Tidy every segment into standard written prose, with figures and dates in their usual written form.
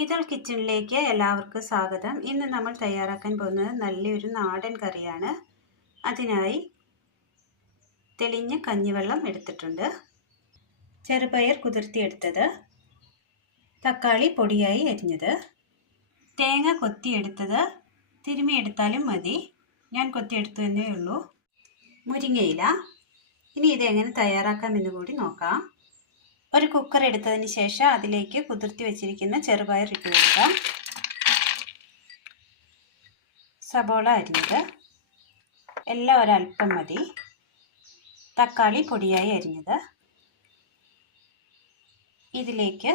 Ethyl കിച്ചണിലേക്ക് എല്ലാവർക്കും സ്വാഗതം. ഇന്ന് നമ്മൾ തയ്യാറാക്കാൻ പോകുന്നത് നല്ലൊരു നാടൻ കറിയാണ്. അതിനായി തെളിഞ്ഞ കഞ്ഞിവെള്ളം എടുത്തിട്ടുണ്ട്, ചെറുപയർ കുതിർത്തിയെടുത്തത്, തക്കാളി പൊടിയായി അരിഞ്ഞത്, തേങ്ങ കൊത്തിയെടുത്തത്, തിരുമിയെടുത്താലും മതി, ഞാൻ കൊത്തിയെടുത്തു എന്നേ ഉള്ളൂ, മുരിങ്ങയില. ഇനി ഇതെങ്ങനെ തയ്യാറാക്കാമെന്ന് കൂടി നോക്കാം. ഒരു കുക്കർ എടുത്തതിന് ശേഷം അതിലേക്ക് കുതിർത്തി വെച്ചിരിക്കുന്ന ചെറുപയർ ഇട്ട് കൊടുക്കാം. സബോള അരിഞ്ഞത്, എല്ലാം ഒരല്പം മതി, തക്കാളി പൊടിയായി അരിഞ്ഞത്. ഇതിലേക്ക്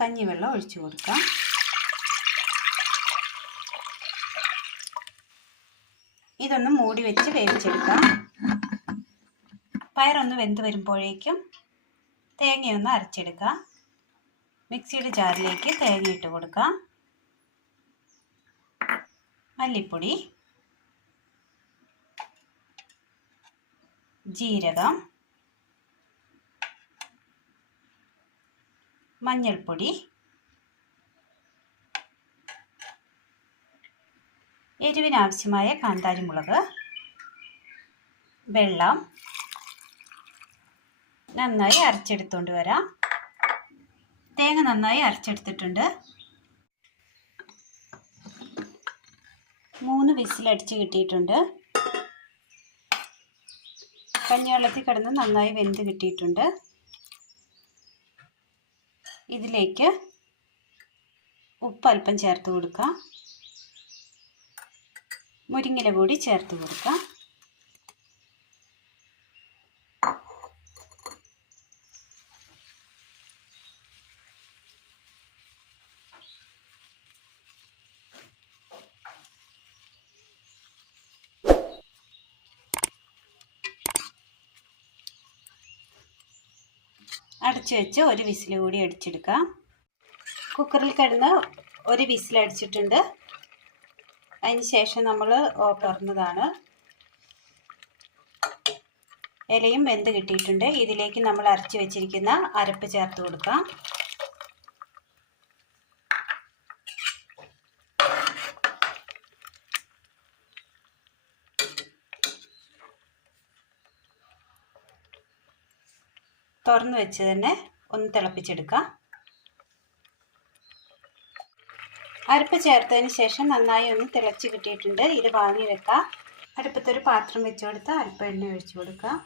കഞ്ഞിവെള്ളം ഒഴിച്ചു കൊടുക്കാം. ഇതൊന്ന് മൂടി വെച്ച് വേവിച്ചെടുക്കാം. പയറൊന്ന് വെന്ത് വരുമ്പോഴേക്കും തേങ്ങയൊന്ന് അരച്ചെടുക്കാം. മിക്സിയുടെ ജാറിലേക്ക് തേങ്ങ ഇട്ട് കൊടുക്കാം. മല്ലിപ്പൊടി, ജീരകം, മഞ്ഞൾപ്പൊടി, എരിവിനാവശ്യമായ കാന്താരിമുളക്, വെള്ളം. നന്നായി അരച്ചെടുത്തുകൊണ്ട് വരാം. തേങ്ങ നന്നായി അരച്ചെടുത്തിട്ടുണ്ട്. 3 വിസിലടിച്ച് കിട്ടിയിട്ടുണ്ട്. കഞ്ഞിവെള്ളത്തിൽ കിടന്ന് നന്നായി വെന്ത് കിട്ടിയിട്ടുണ്ട്. ഇതിലേക്ക് ഉപ്പ് അല്പം ചേർത്ത് കൊടുക്കാം. മുരിങ്ങയില കൂടി ചേർത്ത് കൊടുക്കാം. അടച്ചു വെച്ച് ഒരു വിസിൽ കൂടി അടിച്ചെടുക്കാം. കുക്കറിൽ കിടന്ന് ഒരു വിസിൽ അടിച്ചിട്ടുണ്ട്. അതിന് ശേഷം നമ്മൾ തുറന്നതാണ്. ഇലയും വെന്ത് കിട്ടിയിട്ടുണ്ട്. ഇതിലേക്ക് നമ്മൾ അരച്ചു വെച്ചിരിക്കുന്ന അരപ്പ് ചേർത്ത് കൊടുക്കാം. തുറന്ന് വെച്ച് തന്നെ ഒന്ന് തിളപ്പിച്ചെടുക്കാം. അരപ്പ് ചേർത്തതിന് ശേഷം നന്നായി ഒന്ന് തിളച്ച് കിട്ടിയിട്ടുണ്ട്. ഇത് വാങ്ങി വെക്കാം. അടുപ്പത്തൊരു പാത്രം വെച്ച് കൊടുത്ത് അല്പം എണ്ണ ഒഴിച്ചു കൊടുക്കാം.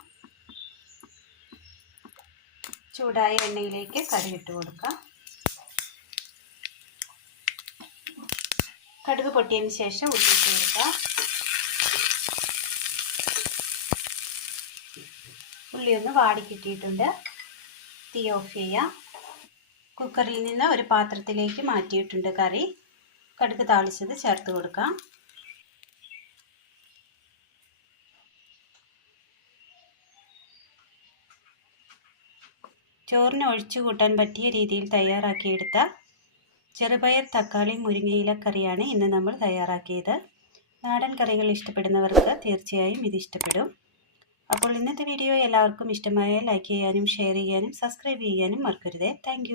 ചൂടായ എണ്ണയിലേക്ക് കടുകിട്ട് കൊടുക്കാം. കടുക് പൊട്ടിയതിന് ശേഷം ഉള്ളിട്ട് കൊടുക്കാം. ഉള്ളി ഒന്ന് വാടി കിട്ടിയിട്ടുണ്ട്. തീ ഓഫ് ചെയ്യാം. കുക്കറിൽ നിന്ന് ഒരു പാത്രത്തിലേക്ക് മാറ്റിയിട്ടുണ്ട് കറി. കടുക് താളിച്ചത് ചേർത്ത് കൊടുക്കാം. ചോറിന് ഒഴിച്ചു കൂട്ടാൻ പറ്റിയ രീതിയിൽ തയ്യാറാക്കിയെടുത്ത ചെറുപയർ തക്കാളി മുരിങ്ങയില കറിയാണ് ഇന്ന് നമ്മൾ തയ്യാറാക്കിയത്. നാടൻ കറികൾ ഇഷ്ടപ്പെടുന്നവർക്ക് തീർച്ചയായും ഇത് ഇഷ്ടപ്പെടും. അപ്പോൾ ഇന്നത്തെ വീഡിയോ എല്ലാവർക്കും ഇഷ്ടമായാൽ ലൈക്ക് ചെയ്യാനും ഷെയർ ചെയ്യാനും സബ്സ്ക്രൈബ് ചെയ്യാനും മറക്കരുതേ. താങ്ക്